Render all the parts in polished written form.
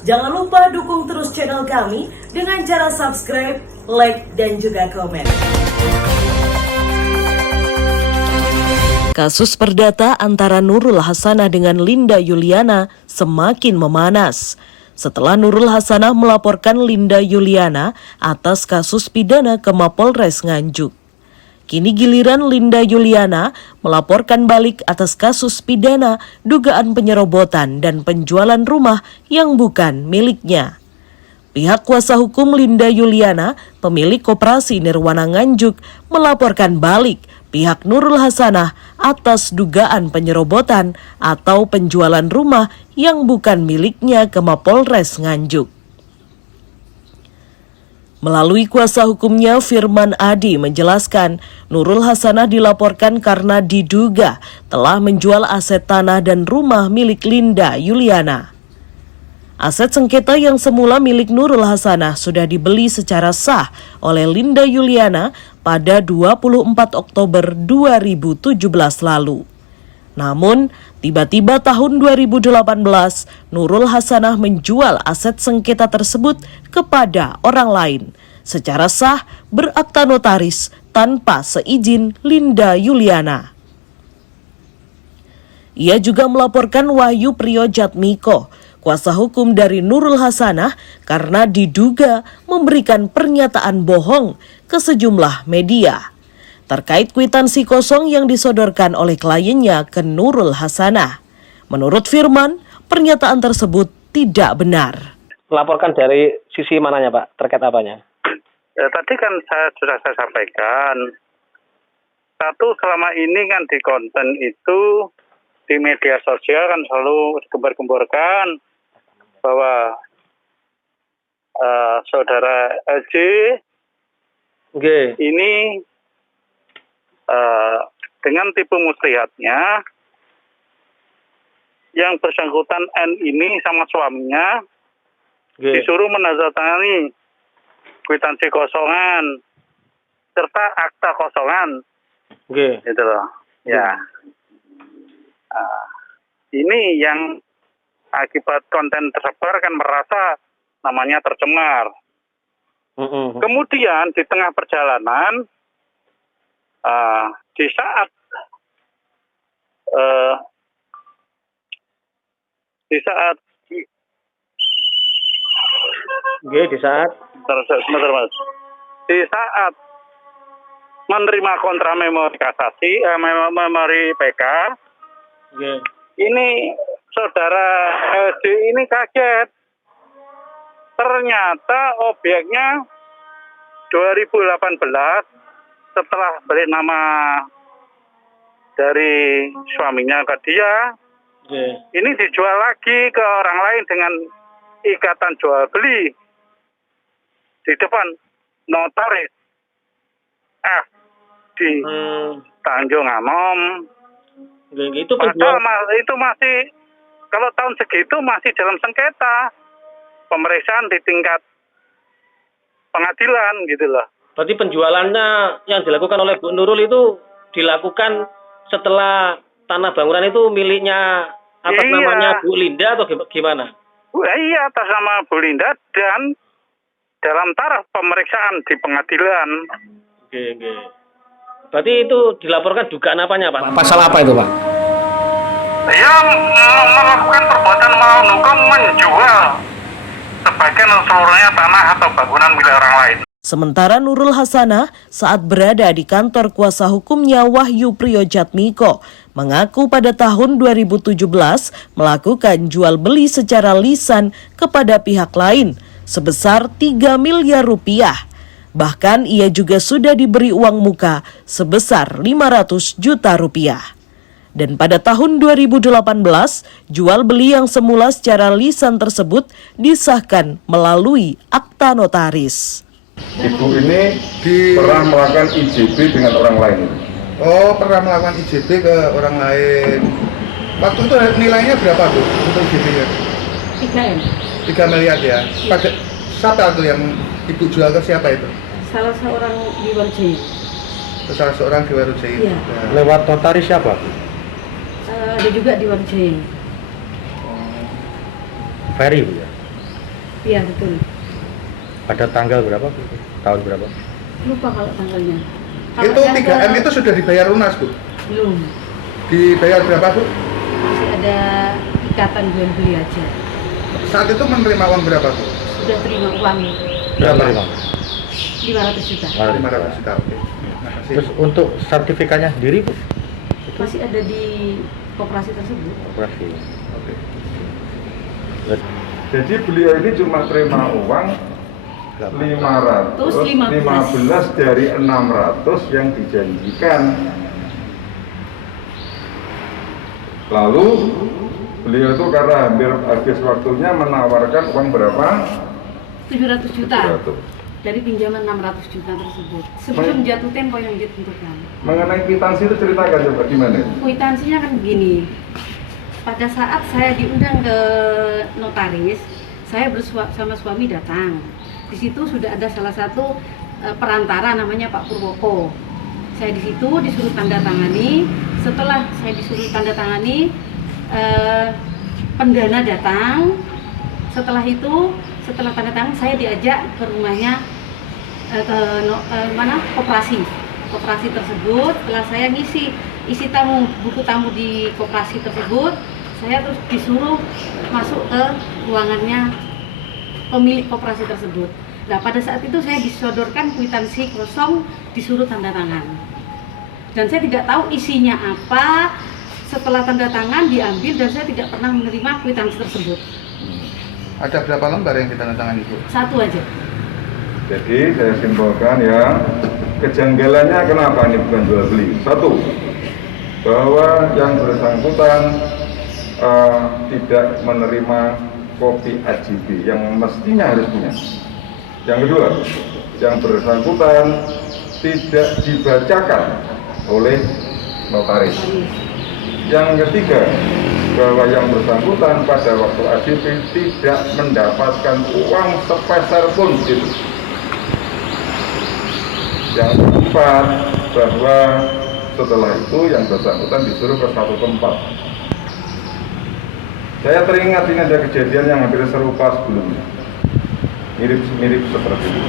Jangan lupa dukung terus channel kami dengan cara subscribe, like, dan juga komen. Kasus perdata antara Nurul Hasanah dengan Linda Yuliana semakin memanas. Setelah Nurul Hasanah melaporkan Linda Yuliana atas kasus pidana ke Mapolres Nganjuk. Kini giliran Linda Yuliana melaporkan balik atas kasus pidana dugaan penyerobotan dan penjualan rumah yang bukan miliknya. Pihak kuasa hukum Linda Yuliana, pemilik koperasi Nirwana Nganjuk, melaporkan balik pihak Nurul Hasanah atas dugaan penyerobotan atau penjualan rumah yang bukan miliknya ke Mapolres Nganjuk. Melalui kuasa hukumnya, Firman Adi menjelaskan Nurul Hasanah dilaporkan karena diduga telah menjual aset tanah dan rumah milik Linda Yuliana. Aset sengketa yang semula milik Nurul Hasanah sudah dibeli secara sah oleh Linda Yuliana pada 24 Oktober 2017 lalu. Namun, tiba-tiba tahun 2018, Nurul Hasanah menjual aset sengketa tersebut kepada orang lain secara sah berakta notaris tanpa seizin Linda Yuliana. Ia juga melaporkan Wahyu Priyojatmiko, kuasa hukum dari Nurul Hasanah, karena diduga memberikan pernyataan bohong ke sejumlah media terkait kwitansi kosong yang disodorkan oleh kliennya ke Nurul Hasanah. Menurut Firman, pernyataan tersebut tidak benar. Melaporkan dari sisi mananya, Pak? Terkait apanya? Ya, tadi kan sudah saya sampaikan. Satu, selama ini kan di konten itu, di media sosial kan selalu digembar-gemborkan bahwa saudara LJ ini dengan tipu muslihatnya yang bersangkutan N ini sama suaminya disuruh menandatangani kwitansi kosongan serta akta kosongan, gitu loh. Ya, ini yang akibat konten tersebar kan merasa namanya tercemar. Kemudian di tengah perjalanan, di saat menerima kontra memori kasasi, memori PK, ini saudara LJ ini kaget. Ternyata objeknya 2018 setelah balik nama dari suaminya ke dia, ini dijual lagi ke orang lain dengan ikatan jual beli di depan notaris F di Tanjung Anom. Padahal itu masih, kalau tahun segitu masih dalam sengketa pemeriksaan di tingkat pengadilan, gitu loh. Berarti penjualannya yang dilakukan oleh Bu Nurul itu dilakukan setelah tanah bangunan itu miliknya atas namanya Bu Linda atau gimana? Iya, atas nama Bu Linda dan dalam taraf pemeriksaan di pengadilan. Berarti itu dilaporkan dugaan apanya, Pak? Pasal apa itu, Pak? Ya, melakukan perbuatan melawan hukum, menjual sebagian seluruhnya tanah atau bangunan milik orang lain. Sementara Nurul Hasanah saat berada di kantor kuasa hukumnya Wahyu Priyojatmiko mengaku pada tahun 2017 melakukan jual beli secara lisan kepada pihak lain sebesar 3 miliar rupiah. Bahkan ia juga sudah diberi uang muka sebesar 500 juta rupiah. Dan pada tahun 2018, jual beli yang semula secara lisan tersebut disahkan melalui akta notaris. Ibu ini pernah melakukan IJB dengan orang lain. Oh, pernah melakukan IJB ke orang lain. Waktu itu nilainya berapa, Bu, untuk IJB-nya? 3 miliar ya. Pada siapa tuh yang Ibu jual ke siapa itu? Salah seorang di Warjai. Salah seorang di Warjai. Iya. Lewat notaris siapa? Ada juga di Warjai. Ferry, Bu ya? Iya betul. Pada tanggal berapa Bu? Tahun berapa? Lupa kalau tanggalnya. Kalau Itu yang 3M itu sudah dibayar lunas, Bu? belum. Dibayar berapa, Bu? Masih ada ikatan jual beli aja. Saat itu menerima uang berapa, Bu? Sudah terima uang Berapa? 500 juta. 500 juta, oke. Terima kasih. Terus untuk sertifikatnya sendiri Bu? Masih ada di koperasi tersebut. Operasi. Oke. Jadi beliau ini cuma terima uang 515 dari 600 yang dijanjikan. Lalu beliau itu karena hampir habis waktunya menawarkan uang berapa? 700 juta 700. dari pinjaman 600 juta tersebut. Sebelum jatuh tempo yang ditentukan. Mengenai kwitansi itu ceritakan coba gimana? Kwitansinya kan begini. Pada saat saya diundang ke notaris, saya bersama suami datang. Di situ sudah ada salah satu perantara namanya Pak Purwoko. Saya di situ disuruh tanda tangani. Setelah saya disuruh tanda tangani, pendana datang. Setelah itu, setelah tanda tangan, saya diajak ke rumahnya koperasi tersebut. Setelah saya isi tamu, buku tamu di koperasi tersebut, saya terus disuruh masuk ke ruangannya pemilik koperasi tersebut. Nah, pada saat itu saya disodorkan kwitansi kosong, disuruh tanda tangan. Dan saya tidak tahu isinya apa. Setelah tanda tangan diambil dan saya tidak pernah menerima kwitansi tersebut. Ada berapa lembar yang ditandatangani, Bu? 1 aja. Jadi saya simpulkan ya, kejanggalannya kenapa ini bukan jual beli? 1, bahwa yang bersangkutan tidak menerima kopi AJB yang mestinya harus punya. Yang kedua, yang bersangkutan tidak dibacakan oleh notaris. Yang ketiga, bahwa yang bersangkutan pada waktu AJB tidak mendapatkan uang sepeser pun gitu. Yang keempat, bahwa setelah itu yang bersangkutan disuruh ke satu tempat. Saya teringat ini ada kejadian yang hampir serupa sebelumnya, mirip seperti itu.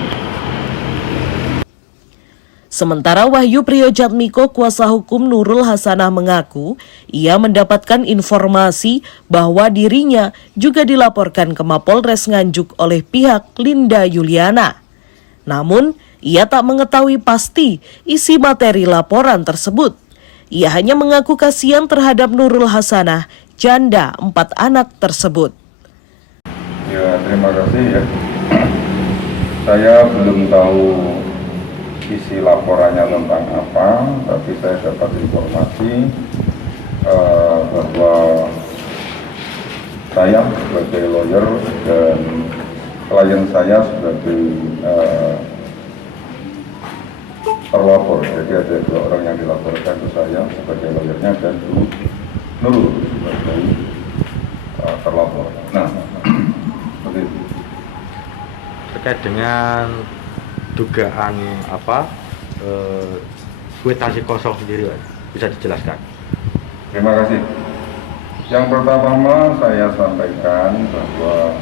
Sementara Wahyu Priyojatmiko, kuasa hukum Nurul Hasanah, mengaku ia mendapatkan informasi bahwa dirinya juga dilaporkan ke Mapolres Nganjuk oleh pihak Linda Yuliana. Namun, ia tak mengetahui pasti isi materi laporan tersebut. Ia hanya mengaku kasihan terhadap Nurul Hasanah, janda 4 anak tersebut. Ya, terima kasih ya. Saya belum tahu isi laporannya tentang apa, tapi saya dapat informasi bahwa saya sebagai lawyer dan klien saya sebagai terlapor. Jadi ada 2 orang yang dilaporkan ke saya sebagai lawyernya dan Bu Nurul sebagai terlapor. Nah, seperti itu. Terkait dengan dugaan kwitansi kosong sendiri, Pak, bisa dijelaskan? Terima kasih. Yang pertama saya sampaikan bahwa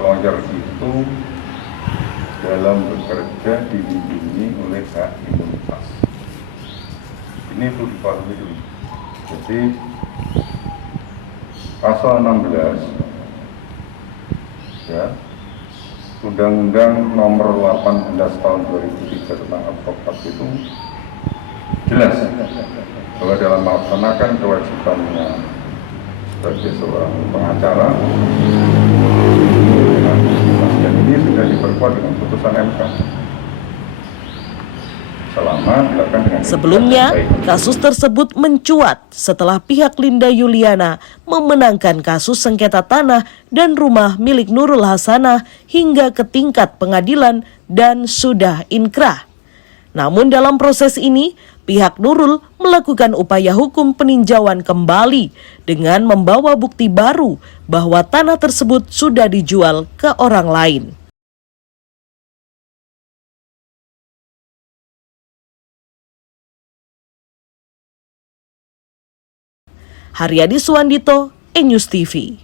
lawyer itu dalam bekerja dilindungi oleh hak imunitas. Ini perlu dipahami dulu. Jadi pasal 16 ya, Undang-Undang Nomor 18 Tahun 2003 tentang advokat itu jelas bahwa dalam melaksanakan kewajibannya sebagai seorang pengacara, dan ini sudah diperkuat dengan putusan MK. Sebelumnya, kasus tersebut mencuat setelah pihak Linda Yuliana memenangkan kasus sengketa tanah dan rumah milik Nurul Hasanah hingga ke tingkat pengadilan dan sudah inkrah. Namun dalam proses ini, pihak Nurul melakukan upaya hukum peninjauan kembali dengan membawa bukti baru bahwa tanah tersebut sudah dijual ke orang lain. Haryadi Suwandito, ENews TV.